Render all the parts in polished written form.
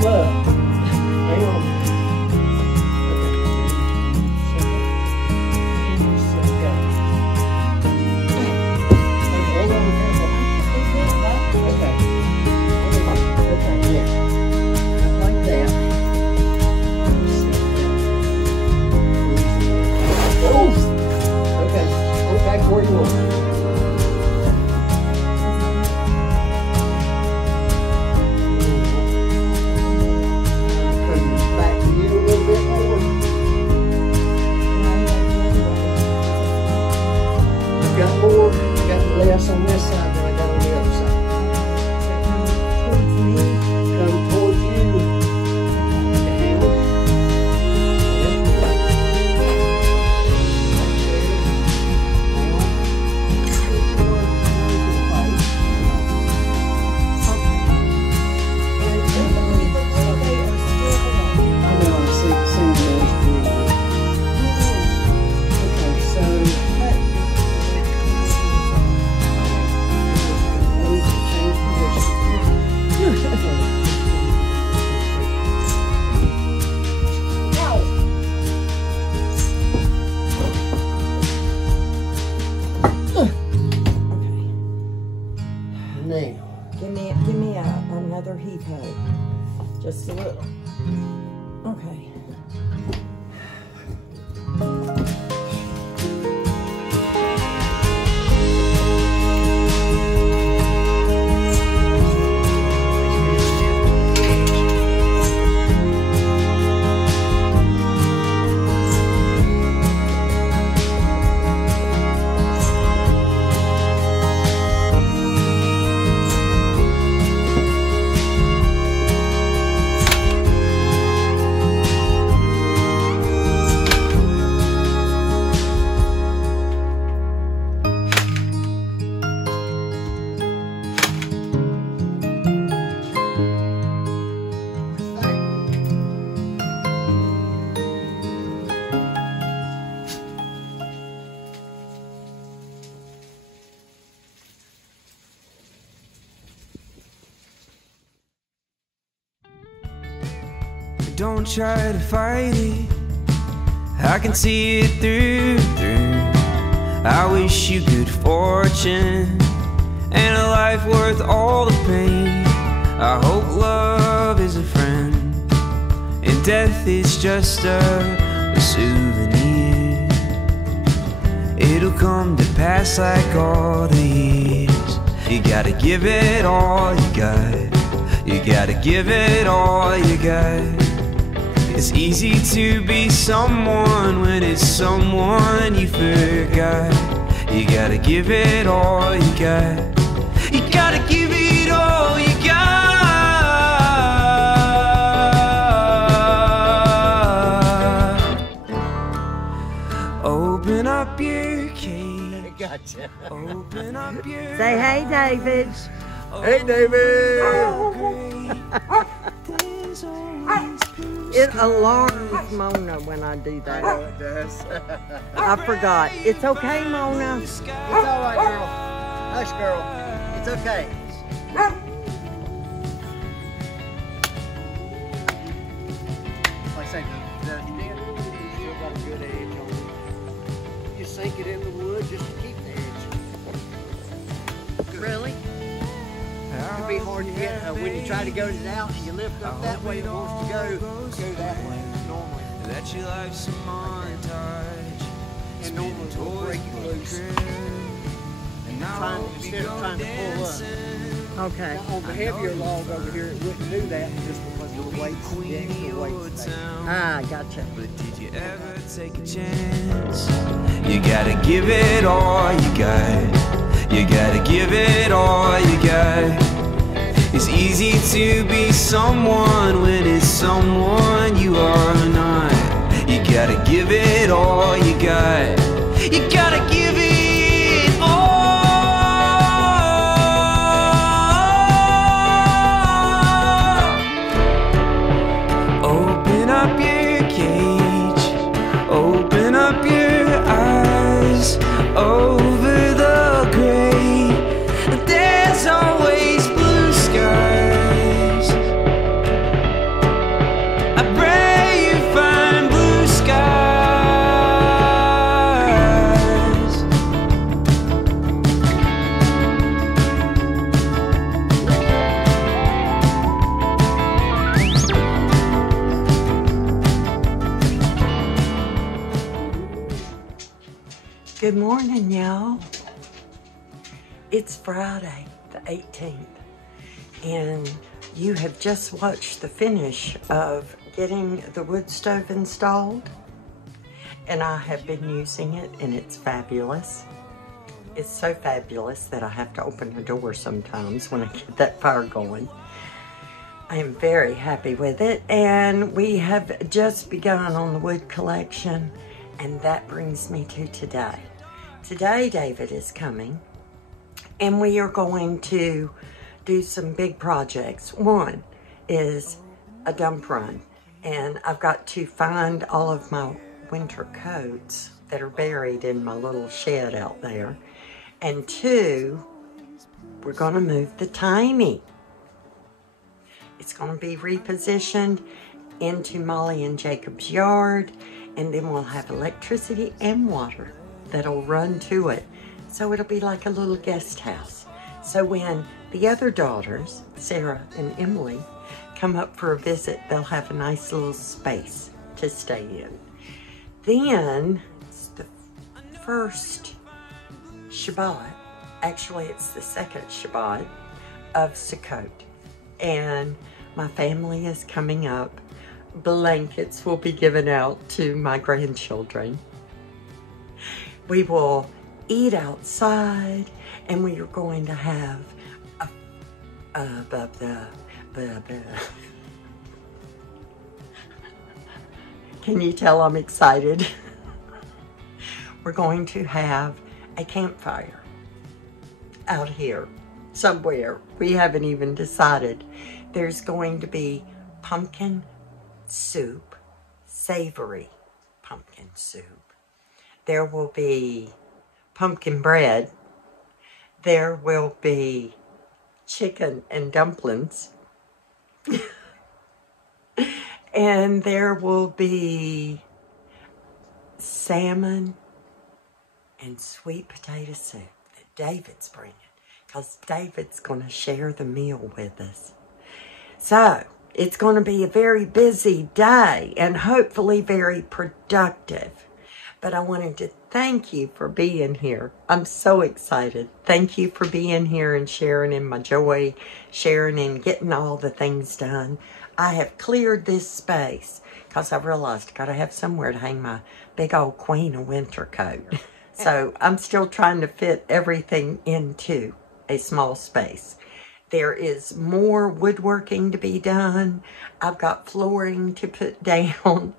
them up. Hang on. Where you want? Back to you a little bit more. I've got more, I've got less on this side than I got on the other side. Come towards you. Give me another heat ho. Just a little. Okay. Don't try to fight it, I can see it through. I wish you good fortune and a life worth all the pain. I hope love is a friend and death is just a souvenir. It'll come to pass like all the years. You gotta give it all you got. You gotta give it all you got. It's easy to be someone when it's someone you forgot. You gotta give it all you got. You gotta give it all you got. Open up your cage. Gotcha. Open up your Say hey, David. Hey, David. It alarms Mona when I do that. I know it does. I forgot. It's okay, Mona. It's all right, girl. Hush, girl. It's okay. Like I say, the net still got a good edge on it. You sink it in the wood just to keep the edge. Really? It can be hard to get when you try to go out and you lift up that way. It wants to go that way normally. That your life's a montage. And normally we'll break it loose. Instead of trying to pull up. Okay. On the heavier log over here, it wouldn't do that just because of the weights, the extra weights there. Ah, gotcha. But did you ever take a chance? You gotta give it all you got. You gotta give it all you got. It's easy to be someone when it's someone you are not. You gotta give it all you got. You gotta give it all. Open up your cage. Open up your eyes. Over the gray, there's always blue skies. Good morning, y'all. It's Friday, the 18th, and you have just watched the finish of getting the wood stove installed, and I have been using it, and it's fabulous. It's so fabulous that I have to open the door sometimes when I get that fire going. I am very happy with it, and we have just begun on the wood collection, and that brings me to today. Today, David is coming, and we are going to do some big projects. One is a dump run, and I've got to find all of my winter coats that are buried in my little shed out there. And two, we're going to move the tiny. It's going to be repositioned into Molly and Jacob's yard, and then we'll have electricity and water that'll run to it. So it'll be like a little guest house. So when the other daughters, Sarah and Emily, come up for a visit, they'll have a nice little space to stay in. Then it's the first Shabbat, actually it's the second Shabbat of Sukkot, and my family is coming up. Blankets will be given out to my grandchildren. We will eat outside, and we are going to have Can you tell I'm excited? We're going to have a campfire out here somewhere. We haven't even decided. There's going to be pumpkin soup, savory pumpkin soup. There will be pumpkin bread. There will be chicken and dumplings. And there will be salmon and sweet potato soup that David's bringing, because David's going to share the meal with us. So it's going to be a very busy day and hopefully very productive. But I wanted to thank you for being here. I'm so excited. Thank you for being here and sharing in my joy, sharing and getting all the things done. I have cleared this space because I realized I got to have somewhere to hang my big old queen of winter coat. So I'm still trying to fit everything into a small space. There is more woodworking to be done. I've got flooring to put down.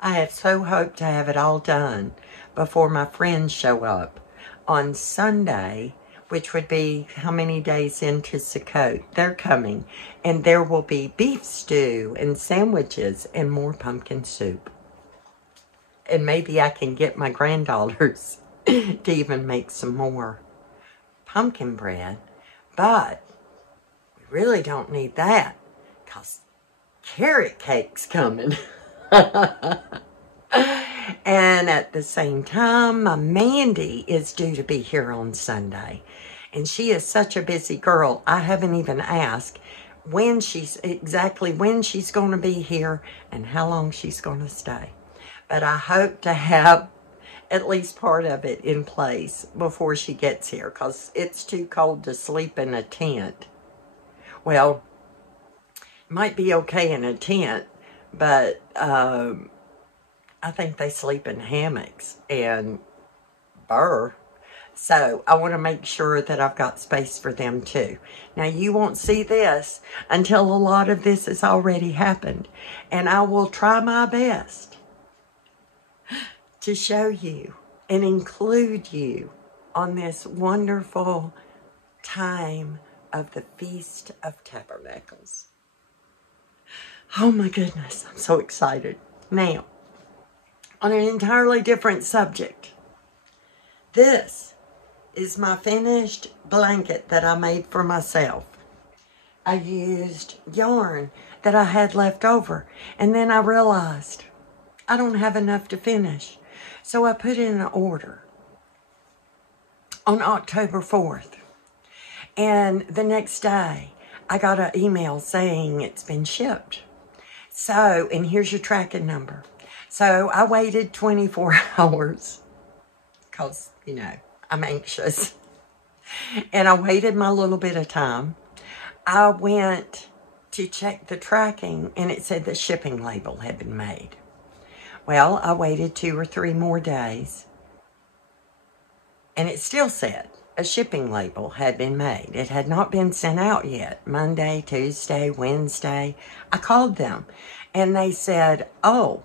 I have so hoped to have it all done before my friends show up on Sunday, which would be how many days into Sukkot. They're coming, and there will be beef stew and sandwiches and more pumpkin soup. And maybe I can get my granddaughters to even make some more pumpkin bread. But we really don't need that, because carrot cake's coming. And at the same time, my Mandy is due to be here on Sunday. And she is such a busy girl. I haven't even asked exactly when she's going to be here and how long she's going to stay. But I hope to have at least part of it in place before she gets here, because it's too cold to sleep in a tent. Well, it might be okay in a tent, but I think they sleep in hammocks and burr. So I want to make sure that I've got space for them too. Now you won't see this until a lot of this has already happened. And I will try my best to show you and include you on this wonderful time of the Feast of Tabernacles. Oh my goodness, I'm so excited. Now, on an entirely different subject, this is my finished blanket that I made for myself. I used yarn that I had left over, and then I realized I don't have enough to finish. So I put in an order on October 4th. And the next day, I got an email saying it's been shipped. So, and here's your tracking number. So I waited 24 hours because, you know, I'm anxious. And I waited my little bit of time. I went to check the tracking, and it said the shipping label had been made. Well, I waited 2 or 3 more days, and it still said a shipping label had been made. It had not been sent out yet. Monday, Tuesday, Wednesday. I called them, and they said, oh,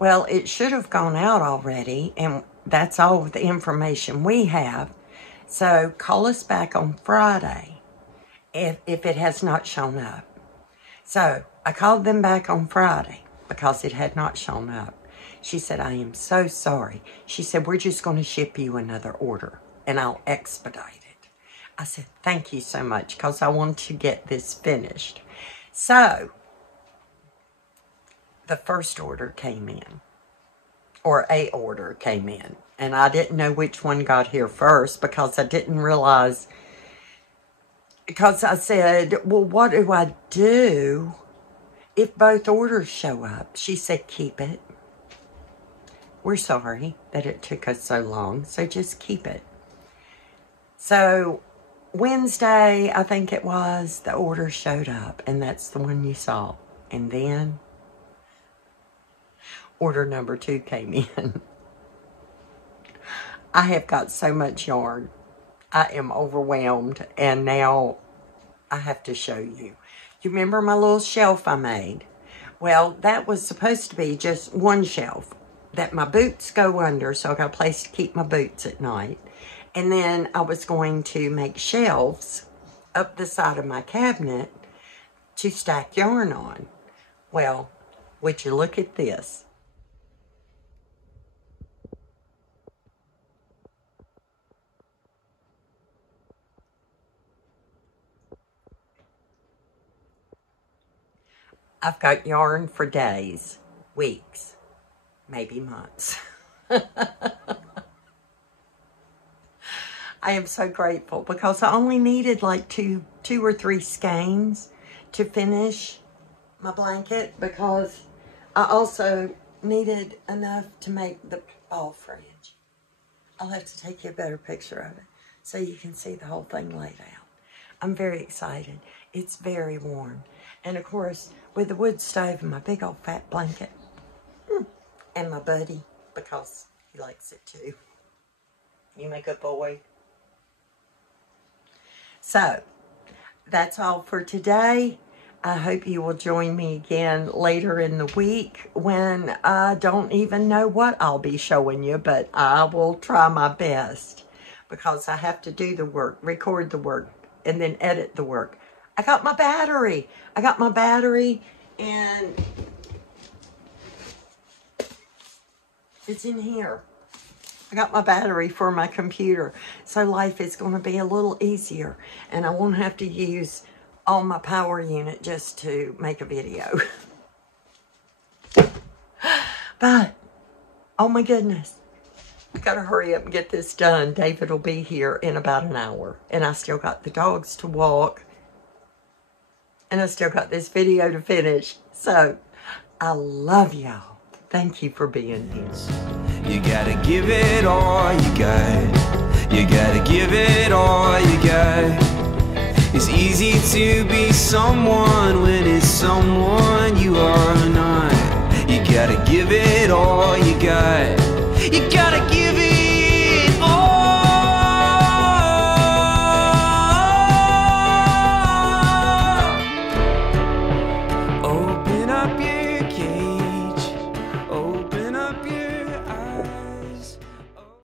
well, it should have gone out already, and that's all the information we have. So call us back on Friday if it has not shown up. So I called them back on Friday because it had not shown up. She said, I am so sorry. She said, we're just going to ship you another order, and I'll expedite it. I said, thank you so much, because I want to get this finished. So the first order came in, or a order came in, and I didn't know which one got here first because I didn't realize, because I said, well, what do I do if both orders show up? She said, keep it. We're sorry that it took us so long, so just keep it. So Wednesday, I think it was, the order showed up, and that's the one you saw. And then order number 2 came in. I have got so much yarn. I am overwhelmed, and now I have to show you. You remember my little shelf I made? Well, that was supposed to be just one shelf that my boots go under, so I got a place to keep my boots at night. And then I was going to make shelves up the side of my cabinet to stack yarn on. Well, would you look at this? I've got yarn for days, weeks, maybe months. I am so grateful because I only needed like two or three skeins to finish my blanket, because I also needed enough to make the ball fringe. I'll have to take you a better picture of it so you can see the whole thing laid out. I'm very excited. It's very warm. And of course, with the wood stove and my big old fat blanket, and my buddy, because he likes it too. You make a boy. So, that's all for today. I hope you will join me again later in the week when I don't even know what I'll be showing you, but I will try my best because I have to do the work, record the work, and then edit the work. I got my battery. And it's in here. I got my battery for my computer, so life is going to be a little easier, and I won't have to use all my power unit just to make a video. But, oh my goodness, I gotta hurry up and get this done. David will be here in about an hour, and I still got the dogs to walk, and I still got this video to finish. So, I love y'all. Thank you for being here. You gotta give it all you got. You gotta give it all you got. It's easy to be someone when it's someone you are not. You gotta give it all you got. You gotta give it